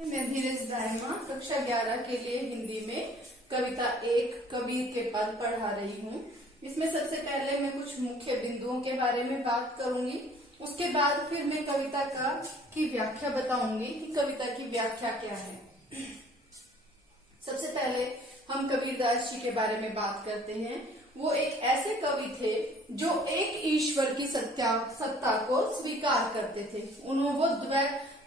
मैं धीरज दायमा कक्षा 11 के लिए हिंदी में कविता 1 कबीर के पद पढ़ा रही हूँ। इसमें सबसे पहले मैं कुछ मुख्य बिंदुओं के बारे में बात करूंगी। उसके बाद फिर मैं कविता की व्याख्या बताऊंगी कि कविता की व्याख्या क्या है। सबसे पहले हम कबीरदास जी के बारे में बात करते हैं। वो एक ऐसे कवि थे जो एक ईश्वर की सत्ता को स्वीकार करते थे।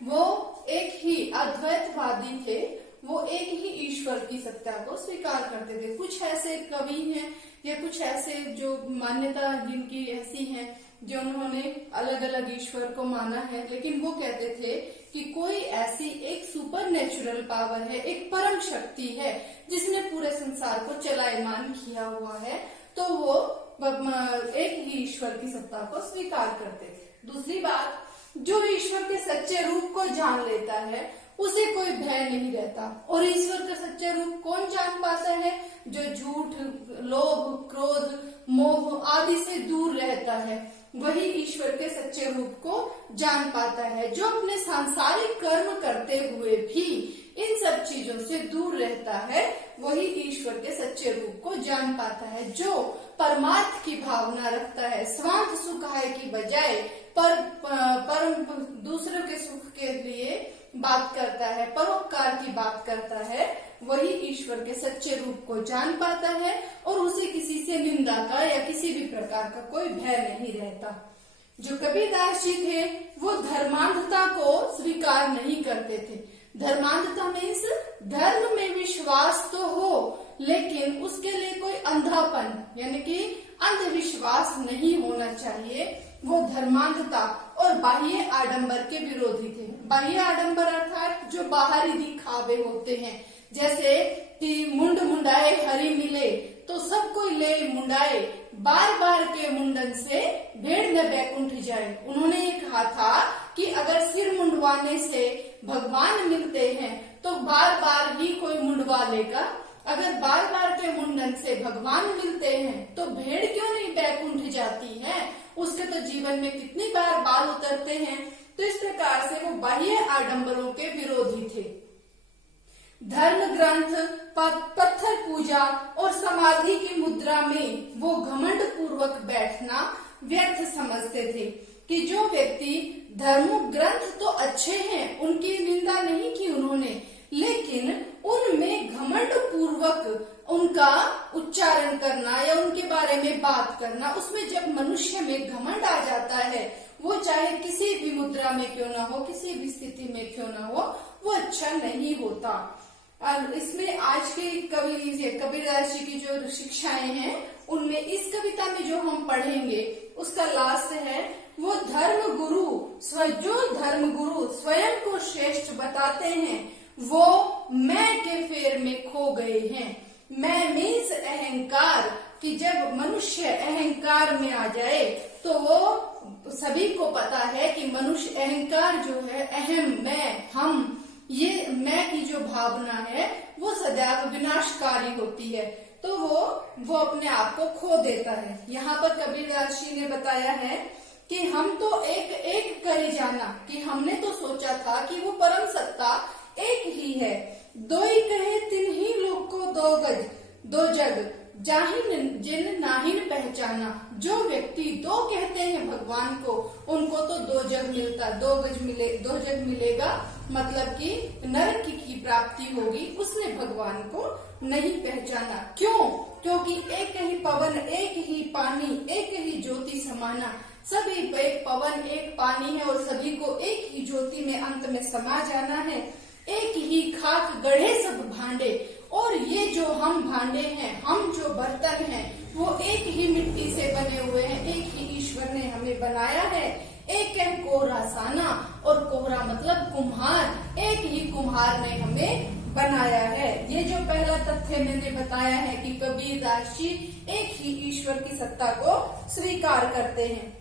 वो एक ही अद्वैतवादी थे। वो एक ही ईश्वर की सत्ता को स्वीकार करते थे। कुछ ऐसे कवि हैं या कुछ ऐसे जो मान्यता जिनकी ऐसी है जो उन्होंने अलग अलग ईश्वर को माना है, लेकिन वो कहते थे कि कोई ऐसी एक सुपर नेचुरल पावर है, एक परम शक्ति है जिसने पूरे संसार को चलायमान किया हुआ है, तो वो एक ही ईश्वर की सत्ता को स्वीकार करते थे। दूसरी बात, जो ईश्वर के सच्चे रूप को जान लेता है उसे कोई भय नहीं रहता। और ईश्वर का सच्चे रूप कौन जान पाता है? जो झूठ, लोभ, क्रोध, मोह आदि से दूर रहता है, वही ईश्वर के सच्चे रूप को जान पाता है। जो अपने सांसारिक कर्म करते हुए भी इन सब चीजों से दूर रहता है, वही ईश्वर के सच्चे रूप को जान पाता है। जो परमार्थ की भावना रखता है, स्वार्थ सुखाय की बजाय परम दूसरों के सुख के लिए बात करता है, परोपकार की बात करता है, वही ईश्वर के सच्चे रूप को जान पाता है और उसे किसी से निंदा का या किसी भी प्रकार का कोई भय नहीं रहता। जो कबीरदास जी थे वो धर्मांधता को स्वीकार नहीं करते थे। धर्मांधता मीन्स धर्म में विश्वास तो हो, लेकिन उसके लिए कोई अंधापन यानी कि अंधविश्वास नहीं होना चाहिए। वो धर्मांधता और बाह्य आडंबर के विरोधी थे। बाह्य आडंबर अर्थात जो बाहरी दिखावे होते हैं, जैसे कि मुंड मुंडाए हरि मिले तो सब कोई ले मुंडाए, बार बार के मुंडन से भेड़ न बैकुंठ जाए। उन्होंने ये कहा था कि अगर सिर मुंडवाने से भगवान मिलते हैं तो बार बार ही कोई मुंडवा लेगा। अगर बार बार के मुंडन से भगवान मिलते हैं तो भेड़ क्यों नहीं बैकुंठ जाती है? उसके तो जीवन में कितनी बार बाल उतरते हैं। तो इस प्रकार से वो बाह्य आडंबरों के विरोधी थे। धर्म ग्रंथ, पत्थर पूजा और समाधि की मुद्रा में वो घमंड पूर्वक बैठना व्यर्थ समझते थे। कि जो व्यक्ति धर्म ग्रंथ तो अच्छे हैं, उनकी निंदा नहीं की उन्होंने, लेकिन उनमें घमंड पूर्वक उनका उच्चारण करना या उनके बारे में बात करना, उसमें जब मनुष्य में घमंड आ जाता है, वो चाहे किसी भी मुद्रा में क्यों ना हो, किसी भी स्थिति में क्यों ना हो, वो अच्छा नहीं होता। और इसमें आज के कबीरदास जी की जो शिक्षाएं हैं, उनमें इस कविता में जो हम पढ़ेंगे उसका लास्ट है, वो धर्म गुरु स्वयं को श्रेष्ठ बताते हैं, वो मैं के फेर में खो गए हैं। मैं मीन्स अहंकार, कि जब मनुष्य अहंकार में आ जाए तो वो सभी को पता है कि मनुष्य अहंकार जो है, अहम, मैं, हम, ये मैं की जो भावना है वो सदैव विनाशकारी होती है। तो वो अपने आप को खो देता है। यहाँ पर कबीरदास जी ने बताया है कि हम तो एक एक करे जाना, कि हमने तो सोचा था कि वो परम सत्ता एक ही है। दो ही कहे तिन ही लोग को दो गज दो जग, जाहिन जिन नाहिन पहचाना। जो व्यक्ति दो कहते हैं भगवान को, उनको तो दो जग मिलता, दो जग मिलेगा, मतलब कि नरक की प्राप्ति होगी। उसने भगवान को नहीं पहचाना। क्यों? क्योंकि एक ही पवन, एक ही पानी, एक ही ज्योति समाना। सभी एक पवन, एक पानी है और सभी को एक ही ज्योति में अंत में समा जाना है। एक ही खाक गढ़े सब भांडे, और ये जो हम भांडे हैं, हम जो बर्तन हैं, वो एक ही मिट्टी से बने हुए हैं। एक ही ईश्वर ने हमें बनाया है। एक है कोहरा साना, और कोहरा मतलब कुम्हार, एक ही कुम्हार ने हमें बनाया है। ये जो पहला तथ्य मैंने बताया है कि कबीरदास जी एक ही ईश्वर की सत्ता को स्वीकार करते हैं।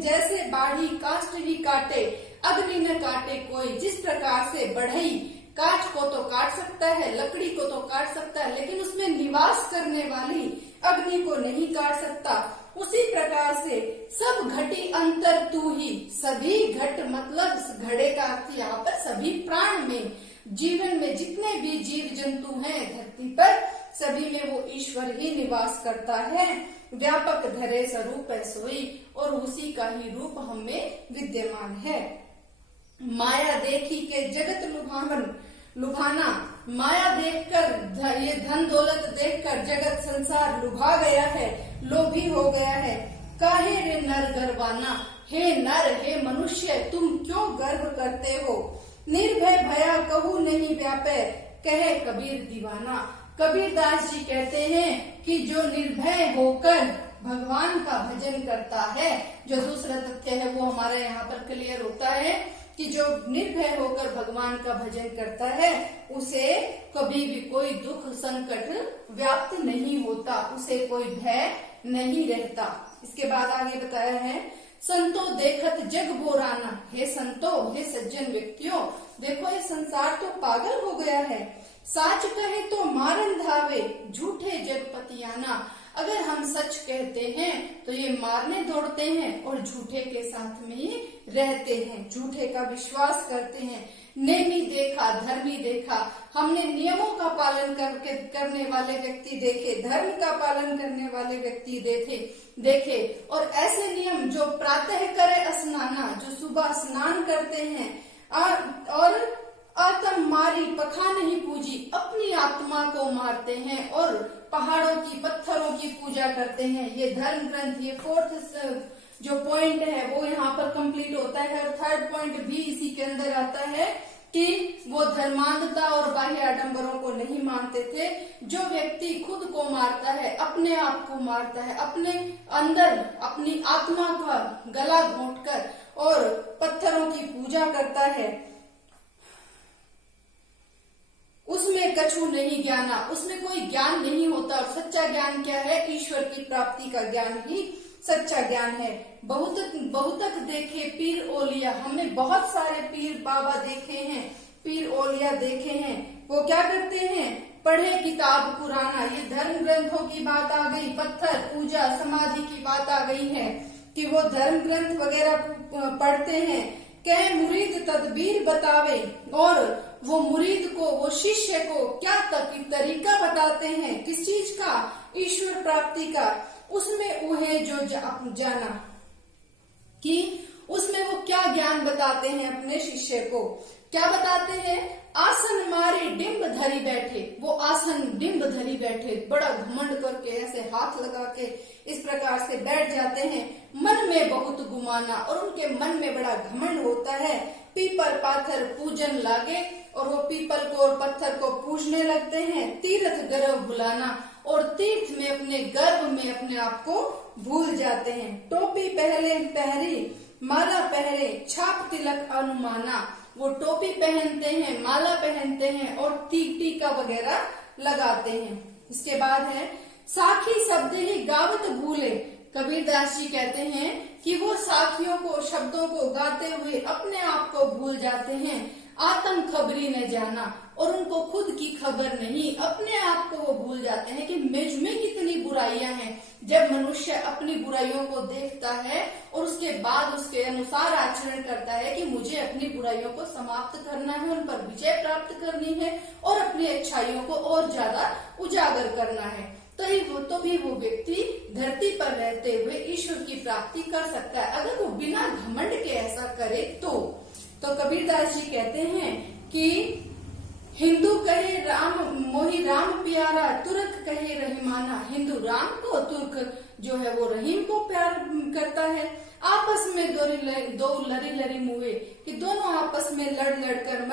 जैसे बाढ़ी काष्ठ ही काटे, अग्नि न काटे कोई। जिस प्रकार से बढ़ई काठ को तो काट सकता है, लकड़ी को तो काट सकता है, लेकिन उसमें निवास करने वाली अग्नि को नहीं काट सकता। उसी प्रकार से सब घटी अंतर तू ही। सभी घट मतलब घड़े का अर्थ यहाँ पर सभी प्राण में, जीवन में जितने भी जीव जंतु हैं धरती पर, सभी में वो ईश्वर ही निवास करता है। व्यापक धरे स्वरूप है सोई, और उसी का ही रूप हमें विद्यमान है। माया देखी के जगत लुभाना, माया देखकर, ये धन दौलत देखकर जगत संसार लुभा गया है, लोभी हो गया है। काहे रे नर गर्वाना, हे नर हे मनुष्य तुम क्यों गर्व करते हो। निर्भय भया कहू नहीं व्यापे, कहे कबीर दीवाना। कबीर दास जी कहते हैं कि जो निर्भय होकर भगवान का भजन करता है, जो दूसरा तथ्य है वो हमारे यहाँ पर क्लियर होता है कि जो निर्भय होकर भगवान का भजन करता है उसे कभी भी कोई दुख संकट व्याप्त नहीं होता, उसे कोई भय नहीं रहता। इसके बाद आगे बताया है, संतो देखत जग बोराना, हे संतो हे सज्जन व्यक्तियों, देखो ये संसार तो पागल हो गया है। साच कहे तो मारन धावे, झूठे जगपतियाना। अगर हम सच कहते हैं तो ये मारने दौड़ते हैं और झूठे के साथ में ही रहते हैं, झूठे का विश्वास करते हैं। नेमी देखा धर्मी देखा, हमने नियमों का पालन करने वाले व्यक्ति देखे, धर्म का पालन करने वाले व्यक्ति देखे। और ऐसे नियम जो प्रातः करे स्नाना, जो सुबह स्नान करते हैं, और आत्म मारी पखा नहीं पूजी, अपनी आत्मा को मारते हैं और पहाड़ों की पत्थरों की पूजा करते हैं। ये धर्म ग्रंथ, ये फोर्थ जो पॉइंट है वो यहाँ पर कंप्लीट होता है। और थर्ड पॉइंट भी इसी के अंदर आता है कि वो धर्मांधता और बाह्य आडंबरों को नहीं मानते थे। जो व्यक्ति खुद को मारता है, अपने आप को मारता है, अपने अंदर अपनी आत्मा का गला घोंटकर और पत्थरों की पूजा करता है, उसमें कछु नहीं ज्ञाना, उसमें कोई ज्ञान नहीं होता। और सच्चा ज्ञान क्या है? ईश्वर की प्राप्ति का ज्ञान ही सच्चा ज्ञान है। बहुतक देखे पीर ओलिया, हमने बहुत सारे पीर बाबा देखे हैं, पीर ओलिया देखे हैं। वो क्या करते हैं? पढ़े किताब पुराना, ये धर्म ग्रंथों की बात आ गई, पत्थर पूजा समाधि की बात आ गई है कि वो धर्म ग्रंथ वगैरह पढ़ते हैं। कह मुरीद तदबीर बतावे, और वो मुरीद को, वो शिष्य को क्या तरीका बताते हैं, किस चीज का? ईश्वर प्राप्ति का। उसमें उहे जो जाना कि उसमें वो क्या ज्ञान बताते हैं अपने शिष्य को, क्या बताते हैं? आसन मारे डिंब धरी बैठे, वो आसन डिंब धरी बैठे, बड़ा घमंड करके ऐसे हाथ लगा के इस प्रकार से बैठ जाते हैं। मन में बहुत गुमाना, और उनके मन में बड़ा घमंड होता है। पीपल पाथर पूजन लागे, और वो पीपल को और पत्थर को पूजने लगते हैं। तीर्थ गर्व भुलाना, और तीर्थ में अपने गर्व में अपने आप को भूल जाते हैं। टोपी पहरी माला पहरे, छाप तिलक अनुमाना, वो टोपी पहनते हैं, माला पहनते हैं और टीका वगैरह लगाते हैं। इसके बाद है साखी शब्द ही गावत भूले। कबीरदास जी कहते हैं कि वो साखियों को, शब्दों को गाते हुए अपने आप को भूल जाते हैं। आत्म खबरी न जाना, और उनको खुद की खबर नहीं, अपने आप को वो भूल जाते हैं कि मुझ में कितनी बुराइयां हैं। जब मनुष्य अपनी बुराइयों को देखता है और उसके बाद उसके अनुसार आचरण करता है कि मुझे अपनी बुराइयों को समाप्त करना है, उन पर विजय प्राप्त करनी है और अपनी अच्छाइयों को और ज्यादा उजागर करना है, तो भी वो व्यक्ति धरती पर रहते हुए ईश्वर की प्राप्ति कर सकता है। अगर वो बिना घमंड के ऐसा करे तो कबीरदास जी कहते हैं कि हिंदू कहे राम मोहि राम प्यारा, तुर्क कहे रहीमाना। हिंदू राम को, तुर्क जो है वो रहीम को प्यार करता है। आपस में दो लरी मुए, कि दोनों आपस में लड़ कर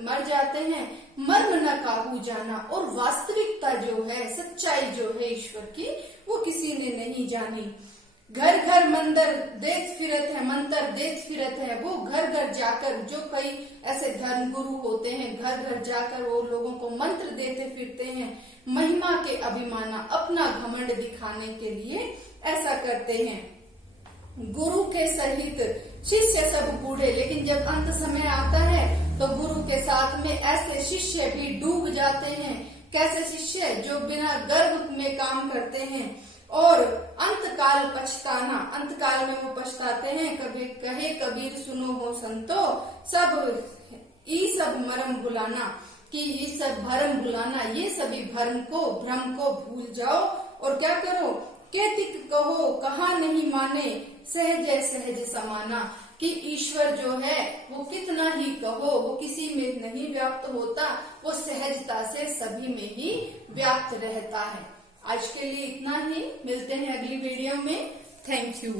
मर जाते हैं। मर्म न काबू जाना, और वास्तविकता जो है, सच्चाई जो है ईश्वर की, वो किसी ने नहीं जानी। घर घर मंदिर देख फिरत है, मंत्र देख फिरत है। वो घर घर जाकर, जो कई ऐसे धर्म गुरु होते हैं, घर घर जाकर वो लोगों को मंत्र देते फिरते हैं। महिमा के अभिमाना, अपना घमंड दिखाने के लिए ऐसा करते हैं। गुरु के सहित शिष्य सब बूढ़े, लेकिन जब अंत समय आता है तो गुरु के साथ में ऐसे शिष्य भी डूब जाते हैं। कैसे शिष्य? जो बिना गर्व में काम करते हैं और अंतकाल पछताना, अंतकाल में वो पछताते हैं। कभी कहे कबीर सुनो हो संतो, सब ई सब मरम भुलाना, कि ये सब भरम भुलाना, ये सभी भ्रम को भूल जाओ और क्या करो, केतिक कहो कहा नहीं माने, सहज सहज समाना, कि ईश्वर जो है वो कितना ही कहो वो किसी में नहीं व्याप्त होता, वो सहजता से सभी में ही व्याप्त रहता है। आज के लिए इतना ही, मिलते हैं अगली वीडियो में। Thank you.